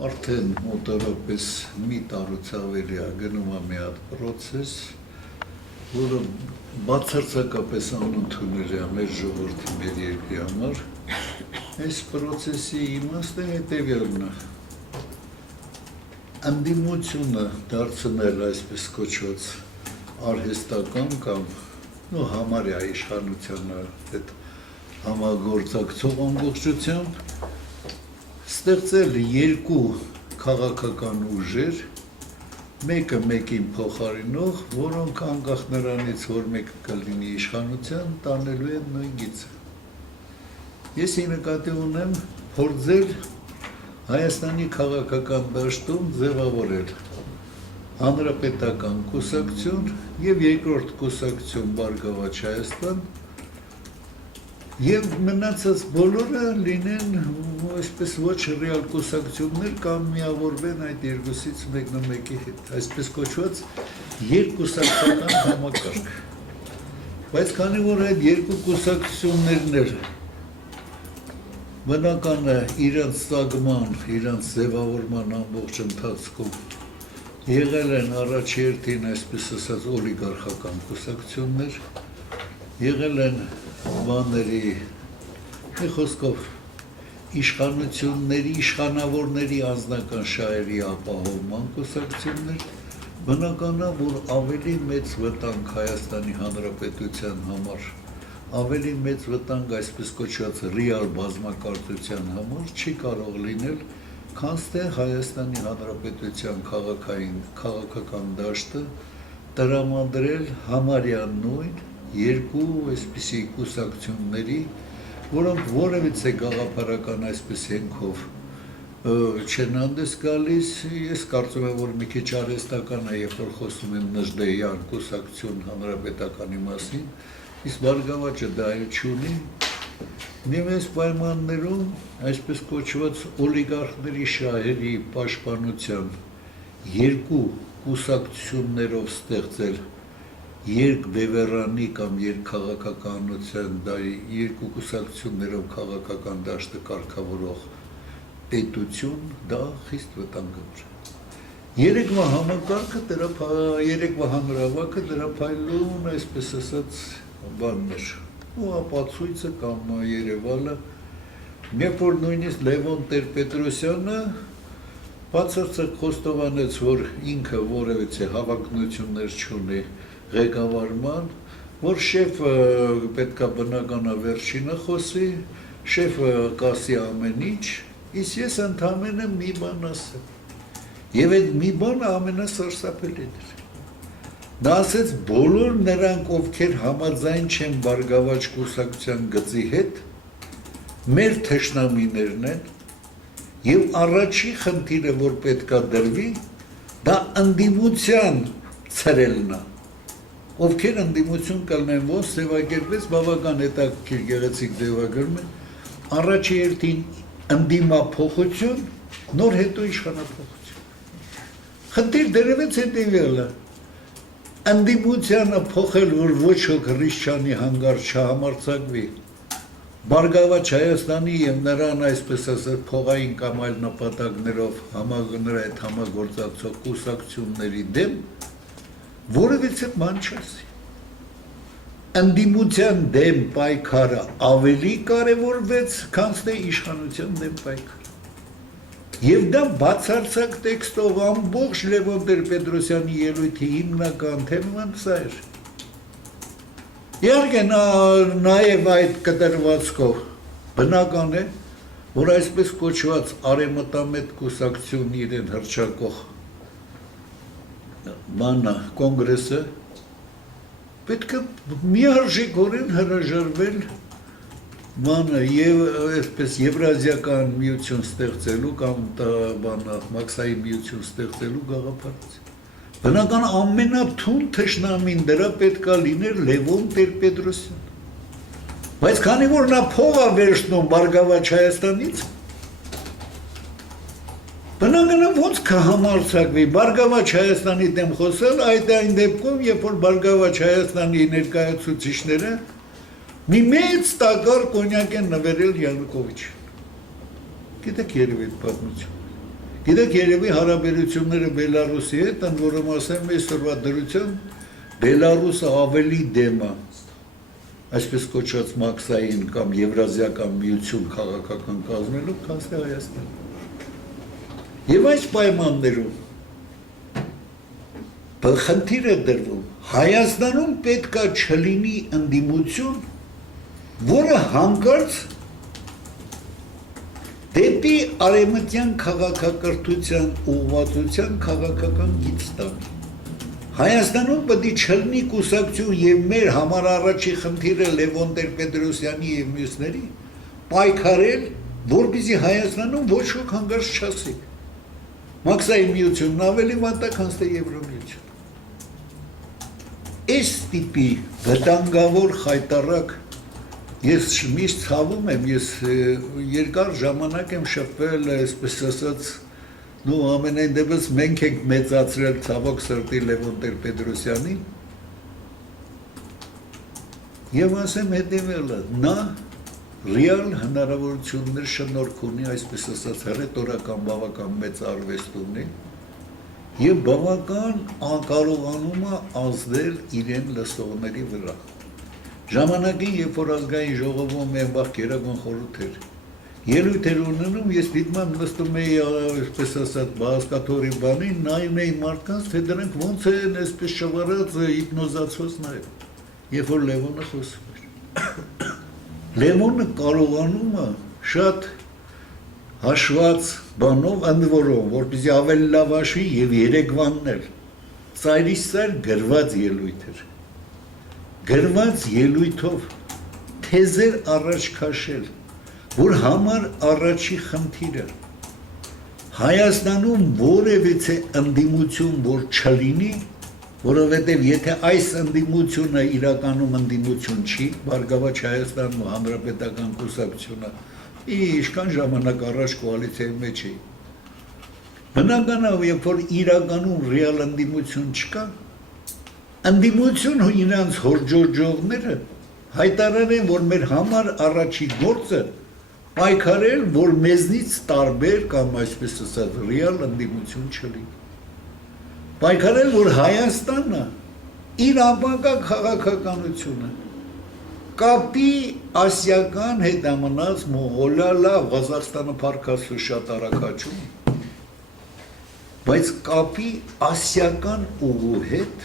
Արդեն մոտավորապես մի տարուց ավելի է գնում է մի հատ process, որը բացարձակապես անընդունել է մեր ժողովրդի, մեր երկրի համար։ Այս process-ի իմաստը հետևյալն է. ընդդիմությունը դարձնել այսպես կոչված արհեստական կամ համարյա իշխանության հետ համագործակցող ամբողջությամբ ստեղծել երկու քաղաքական ուժեր, մեկը մեկին փոխարինող, որոնք անկախ նրանից, որ մեկը կլինի իշխանության, տանելու են նույն գիծը։ Ես նկատի ունեմ փորձել Հայաստանի քաղաքական դաշտում ձևավորել հանրապետական կուսակցություն եւ երկրորդ կուսակցություն Բարգավաճ Հայաստան եւ մնացած բոլորը լինեն այսպես ոչ ռեալ կուսակցություններ կամ միավորվեն այդ երկուսից մեկի հետ, այսպես կոչված երկկուսակցական համակարգ։ Բայց քանի որ այդ երկու կուսակցություններն էլ բնական է իրենց ծագման, իրենց ձևավորման ամբողջ ընթացքում եղել են առաջերտին, այսպես ասած, օլիգարխական կուսակցություններ, եղել են բաների, մի խոսքով, իշխանությունների, իշխանավորների անձնական շահերի ապահովման կուսակցություններ, բնական է, որ ավելի մեծ վտանգ Հայաստանի Հանրապետության համար, ավելի մեծ վտանգ այսպես կոչված ռեալ բազմակարծության համար չի կարող լինել, քան թե Հայաստանի Հանրապետության քաղաքական դաշտը տրամադրել համարյա նույն երկու այսպիսի կուսակցությունների, որոնք որևիցե գաղափարական այսպես հենքով չեն հանդես գալիս, ես կարծում եմ, որ մի քիչ արհեստական է, երբ որ խոսում են Նժդեյան կուսակցություն հանրապետականի մասին, իսկ Բարգավաճը դա էլ չունի, նույնպես պայմաններում այսպես կոչված օլիգարխների շահերի պաշտպանության երկու կուսակցություններով ստեղծել երկբևեռանի կամ երկքաղաքականության, դա երկու կուսակցություններով քաղաքական դաշտը կարգավորող պետություն, դա խիստ վտանգավոր է։ Երեկվա համակարգը, երեկվա հանրավակը դրա փայլուն, այսպես ասած, բաններ, ու ապացույցը կամ Երևանը, երբ որ նույնիսկ Լևոն Տեր-Պետրոսյանը բացարձակ խոստովանեց, որ ինքը որևիցե հավակնություններ չունի ղեկավարման, որ շեֆը պետք է բնականա վերջինը խոսի, շեֆը կասի ամեն ինչ, իսկ ես ընդամենը մի բան ասեմ։ Եվ այդ մի բանը ամենասարսափելին էր։ Դա ասեց բոլոր նրանք, ովքեր համաձայն չեն Բարգավաճ կուսակցության գծի հետ, մեր թշնամիներն են, եւ առաջի խնդիրը, որ պետքա դրվի, դա ընդդիմության ցրելն է։ Ովքեր ընդդիմություն կլինեն, ոնց ձևակերպեց, բավական հետաքրքիր գեղեցիկ ձևագրում են, առաջի հերթին ընդդիմափոխություն, նոր հետո իշխանափոխություն։ Խնդիր դերևից հետևյալը, ընդդիմությանը փոխել, որ ոչ ոք Ռիշչյանի հանգարց չհամարձակվի, Բարգավաճ Հայաստանի եւ նրան այսպես ասած փողային կամ այլ նպատակներով նրա հետ համագործակցող կուսակցությունների դեմ որևիցե բան չասի։ Ընդդիմության դեմ պայքարը ավելի կարևորվեց, քան թե իշխանության դեմ պայքարը։ Եվ դա բացարձակ տեքստով ամբողջ Լևոն Տեր-Պետրոսյանի ելույթի հիմնական թեման սա էր։ Իհարկե նաև այդ կտրվածքով բնական է, որ այսպես կոչված արևմտամետ կուսակցություն իրեն հռչակող բանը կոնգրեսը պետք է միարժեքորեն հրաժարվել բանը եւ այսպես եվրազիական միություն ստեղծելու կամ մաքսային միություն ստեղծելու գաղափարից։ Բնական ամենաթուն թշնամին դրա պետքա լիներ Լևոն Տեր-Պետրոսյան։ Բայց քանի որ նա փող է վերցնում Բարգավաճ Հայաստանից, բնական է ոնց կհամարձակվի Բարգավաճ Հայաստանի դեմ խոսել, այն դեպքում, երբ որ Բարգավաճ Հայաստանի ներկայացուցիչները մի մեծ տակար կոնյակ են նվերել Յանուկովիչին։ Գիտեք երևի այդ պատմություն։ Գիտեք, երևի հարաբերությունները Բելարուսի հետ, ընդ որում ասեմ, այսօրվա դրության Բելարուսը ավելի դեմ է այսպես կոչված մաքսային կամ եվրազիական միություն քաղաքական կազմելու, քան Հայաստան։ Եվ այս պայմաններում խնդիր է դրվում, Հայաստանում պետք է չլինի ընդդիմություն, որը հանկարծ դեպի արևմտյան քաղաքակրթության ուղղվածության քաղաքական գիծ տանի։ Հայաստանում պետք է չլինի կուսակցություն եւ մեր համար առաջի խնդիրը Լևոն Տեր-Պետրոսյանի եւ մյուսների պայքարել, որպեսզի Հայաստանում ոչ ոք հանգարց չասի։ Մաքսային միությունն ավելի վատ է, քան Եվրոմիությունը։ Այս տիպի վտանգավոր խայտառակ ես միշտ ցավում եմ, ես երկար ժամանակ եմ շփվել, այսպես ասած, ամենայն դեպս մենք ենք մեծացրել ցավոք սրտի Լևոն Տեր-Պետրոսյանին եւ ասեմ հետեւելը, նա ռեալ հնարավորություններ շնորհք ունի, այսպես ասած, ռետորական բավական մեծ արվեստ ունի եւ բավական կարողանում է ազդել իրեն լսողների վրա։ Ժամանակին, երբ որ ազգային ժողովում եմ վաղ գերագույն խորհուրդ ելույթ էր ունենում, ես դիտմամբ նստում էի, այսպես ասած, բազկաթոռի բանին, նայում էի մարդկանց, թե դրանք ոնց են այսպես շվարած հիպնոզացված նայում, երբ որ Լևոնը խոսում էր։ Լևոնը կարողանում է շատ հաշված բանով, ընդ որում, որպեսզի ավելի լավ հաշվի եւ երեկվանն էլ ծայրից ծայր գրված ելույթ էր։ Գրված ելույթով թեզեր առաջ քաշել, որ համար առաջի խնդիրը Հայաստանում որևիցե ընդդիմություն որ չլինի, որովհետև եթե այս ընդդիմությունը իրականում ընդդիմություն չի, Բարգավաճ Հայաստանն ու Հանրապետական կուսակցությունը ինչքան ժամանակ առաջ կոալիցիայի մեջ է։ Բնական է, երբ որ իրականում ռեալ ընդդիմություն չկա, ընդդիմություն ու իրանց հորջոջողները հայտարարեն, որ մեր համար առաջի գործը պայքարել, որ մեզնից տարբեր կամ այսպես ասած ռեալ ընդդիմություն չլինի։ Պայքարել, որ Հայաստանը իր ապագա քաղաքականությունը կապի ասիական հետամնաց Մոնղոլիա, լավ, Ղազախստանը փառքասու շատ արագ բայց կապի ասիական ուղու հետ,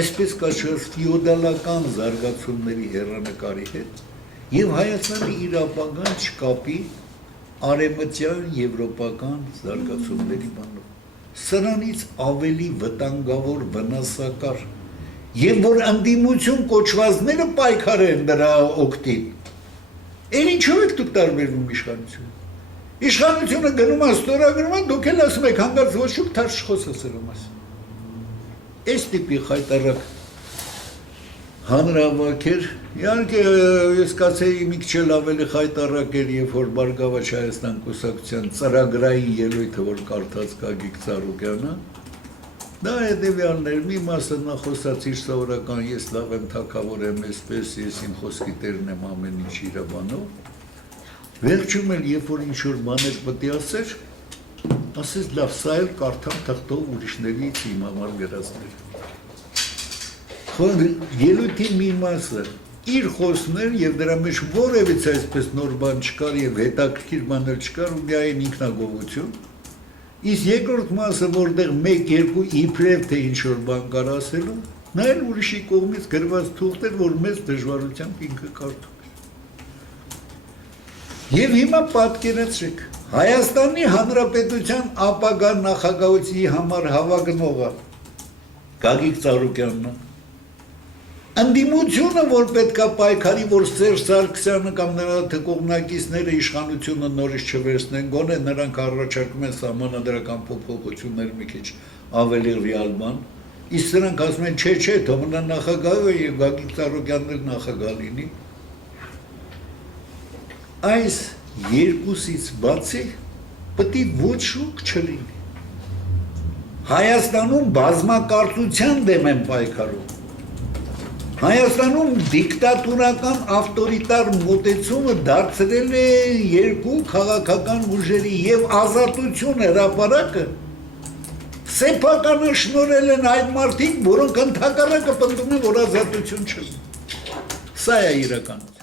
այսպես կոչված ֆեոդալական զարգացումների հեռանկարի հետ, եւ Հայաստանը իր ապագան չկապի արևմտյան եվրոպական զարգացումների բանով։ Սրանից ավելի վտանգավոր վնասակար եւ որ ընդդիմություն կոչվածները պայքարեն դրա օգտին։ Էլ ինչու եք դուք տարբերվում իշխանությունը։ Իշխանությունը գնում է ստորագրում է, դուք էլ ասում եք հանգարց ոչ ոք թարժ խոսա սրա մասին։ Այս տիպի խայտարակ հանրավաքեր, իհարկե ես կասեի մի քիչ ավելի խայտառակ էր, երբ որ Բարգավաճ Հայաստան կուսակցության ծրագրային ելույթը, որ կարդաց Գագիկ Ծառուկյանը, դա հետևյալն էր, մի մասը նա խոսած իր սովորական ես լավ եմ, թագավոր եմ, այսպես, ես իմ խոսքի տերն եմ ամեն ինչ իր բանով, վերջում էլ, երբ որ ինչ-որ բաներ պետք է ասեր, ասես լավ, սա էլ կարդամ թղթով ուրիշներից իմ համար վերածներ։ Ելույթի մի մասը իր խոսներ եւ դրա մեջ որևիցե այսպես նոր բան չկար եւ հետաքրքիր բաներ չկար ու միայն ինքնագովություն։ Իսկ երկրորդ մասը, որտեղ 1-2 իբրև թե ինչ-որ բան կար ասելու, նա էլ ուրիշի կողմից գրված թուղթ էր, որ մեծ դժվարությամբ ինքը կարդում էր։ Եվ հիմա պատկերացրեք, Հայաստանի Հանրապետության ապագա նախագահության համար հավակնողը Գագիկ Ծառուկյանն ընդդիմությունը, որ պետք է պայքարի, որ Սերժ Սարգսյանը կամ նրա թեկողնակիցները իշխանությունը նորից չվերցնեն, գոնե նրանք առաջարկում են սահմանադրական փոփոխություններ մի քիչ ավելի ռեալ բան, իսկ նրանք ասում են, չէ, թող մնա նախագահը եւ Գագիկ Ծառուկյանն էլ նախագահ լինի։ Այս երկուսից բացի պետք է ոչ ոք չլինի։ Հայաստանում բազմակարծության դեմ են պայքարում։ Հայաստանում դիկտատորական ավտորիտար մոտեցումը դարձրել է երկու քաղաքական ուժերի եւ ազատություն հրապարակը սեփականաշնորհել են այդ մարդիկ, որոնք ընդհակառակը պնդում են, որ ազատություն չկա։ Սա է իրականությունը։